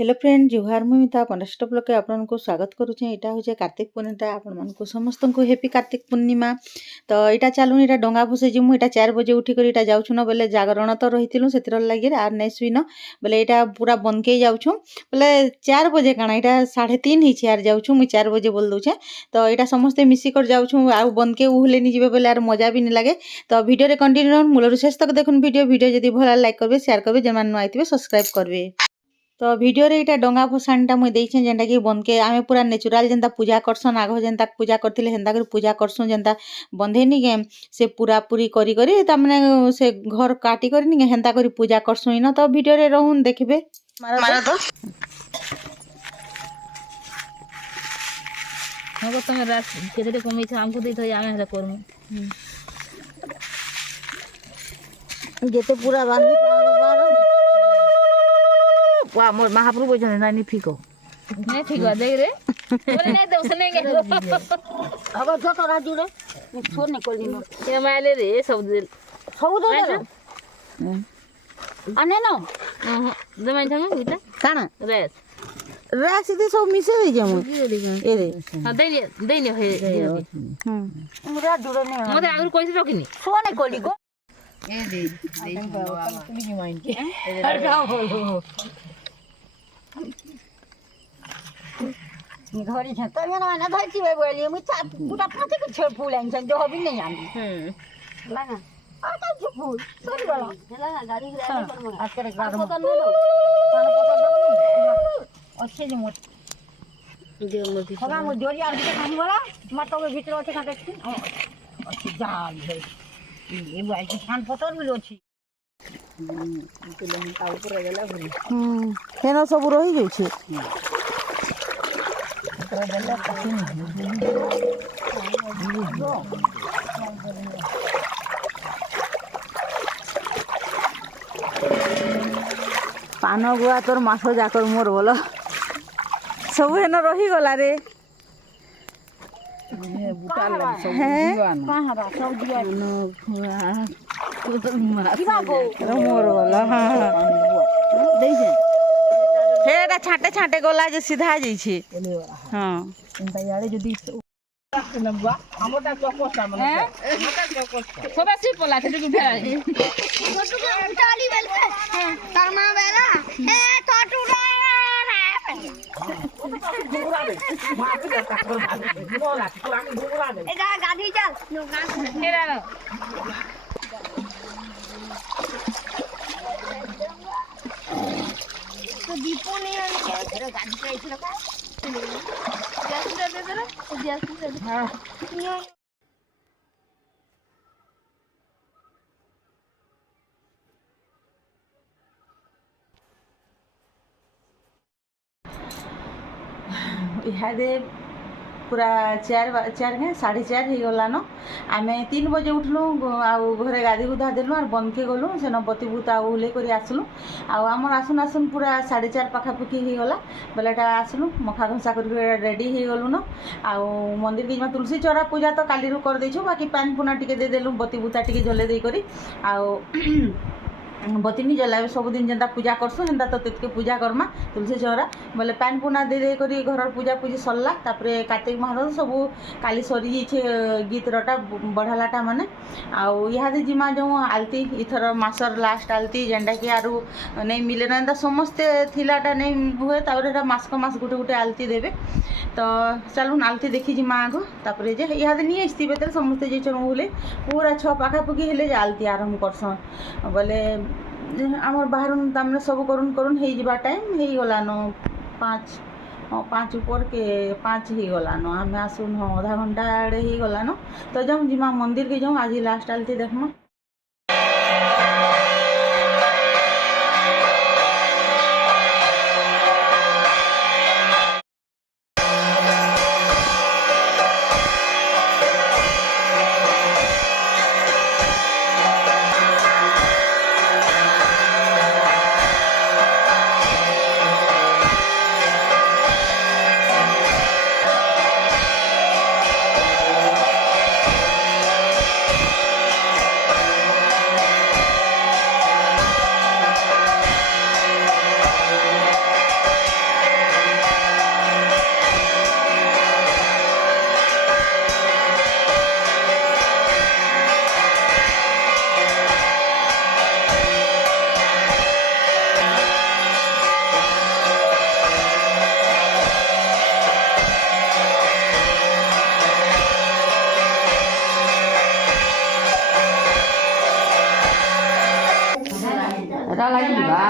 Hello friend जुहार मुई मिता कनेस्ट blog आपको स्वागत करुचे। यहाँ हूँ कार्तिक पूर्णिमा आपण समस्त को हेपी कार्तिक पूर्णिमा। तो यहाँ चलूँ यहाँ डंगा भसे जीमु। यहाँ 4 बजे उठिक जाऊँ बोले जागरण तो रही से लगे आर नेक्स्ट दिन बोले यहाँ पूरा बंद के जाऊँ बोले 4 बजे काना यहाँ 3:30 ही यार जाऊँ मुई 4 बजे बोल दूचे। तो यहाँ समस्ते मिसिकर जाऊँ आ बंद के उहले नहीं बोले यार मजा भी नहीं लगे। तो वीडियो कंटिन्यू मूलर शेष तक देखुन वीडियो जब भल लाइक करेंगे शेयर करेंगे जो मैंने आए सब्सक्राइब करेंगे। तो वीडियो रे इटा डंगा भसाणीटा मुई देइछे जेनटा कि बंद के आमे पूरा नेचुरल जेनता पूजा करसन आगो जेनता पूजा करथिले हेनता कर पूजा करसु जेनता बंधेनी के से पूरा पूरी करी करी ता माने से घर काटी करी नि हेनता करी पूजा करसु न। तो वीडियो रे रहून देखबे मारा तो हगो तमे रात केते कमी छ हमको देई थई आमे हेला करमु जेते पूरा बांधी पारो वा मोर महाप्रभु बोझन नानी फिको नहीं ठीक बा देख रे बोले नहीं दो सुनेंगे अब जो तो राजू रे छोड़ निकल नो ये माले रे सब दे आने नो जमाई थंग बिता काना रेस रास इते सब मिसे दे जमु ए रे हां दे ने हे मुरा जुड़े ने मते आगु कोइसे रखिनी सोने कोली गो ए दे तुली की माइन के अरे का बोलो घरी छ त yana ना धरती में बोली मु पूरा फाटे को छोड़ फूल आइन छ जो भी नहीं आंदी लगा आ का जो फूल सरी वाला चला ना गाड़ी रे पर आ करे गाड़ में पान पता दबनी अच्छे जे मोट दे मोटी खगा मु जोरी आर के काम वाला माटो के भीतर अच्छे काटे छी अच्छी जाल है ये बाई के खान पतर मिलो छी ता ऊपर गेला भरी केनो सब रही गई छी पान गुआ तोर मास जाकर मोर बोल सब हेन रही गला रे मोर बोल हेटा छाटे छाटे गला जे सीधा जाइ छै हां एंता यारे जदी लंबा हमटा चौकोसा मन सोबा सी पोला छै कि फेरा छोटू के उठाली बेल के तरमा बेला ए छोटू रे ए गाड़ी चल फेरा न तो दीपो नहीं आने के गाड़ी पे ऐसे लगा गैस दे दे गैस दे हां इहादे पूरा 4 के 4:30 हो गला न आमे 3 बजे उठलु आ घरे गादी गुधा देलु और बंद के गलु से नबती बुता उले करी आसलु आ हमर आसुन पूरा 4:30 पाखा पुकी हो गला बेलाटा आसलु मखा घंसा कर रेडी हो गलु न आ मंदिर के तुलसी चौरा पूजा तो काली रु कर देछु बाकी पान पुना टिके दे देलु बती बुता टिके जले दे करी आ बतिनी जलाबे सबुदिन जेनता पूजा करसु हेनता तो तेतके पूजा करमा तुलसी चौरा बोले पान पुना दे दे करी घर पूजा पूजी सरला तापरे कार्तिक मास सब काली सरी जाइछे गीत रटा बढ़ालाटा माने आउ इहादे जिमा जो आलती इथर मासर लास्ट आलती जेनटा कि आरु नहीं मिले ना एंता समस्ते थिलाटा नहीं हुए तापरे एटा मास को मास गुटे गुटे आलती देबे। तो चलून आलती देखी जिमा आगो तापरे जे इहादे नहीं आस्ती बेतर समस्ते जे चनु हुले पूरा 6 पाखा पुकी हेले जे आलती आरंभ करसन बोले आमर बाहर तमने सब करुन करुन हे जिबा टाइम हे गलानो 5 ऊपर के 5 ही गलानो आमे आसुन आधा घंटा आड़े ही गलानो। तो जाऊँ जिमा मंदिर के जाऊँ आज लास्ट आलती देखमा। ଖାଇଯିବା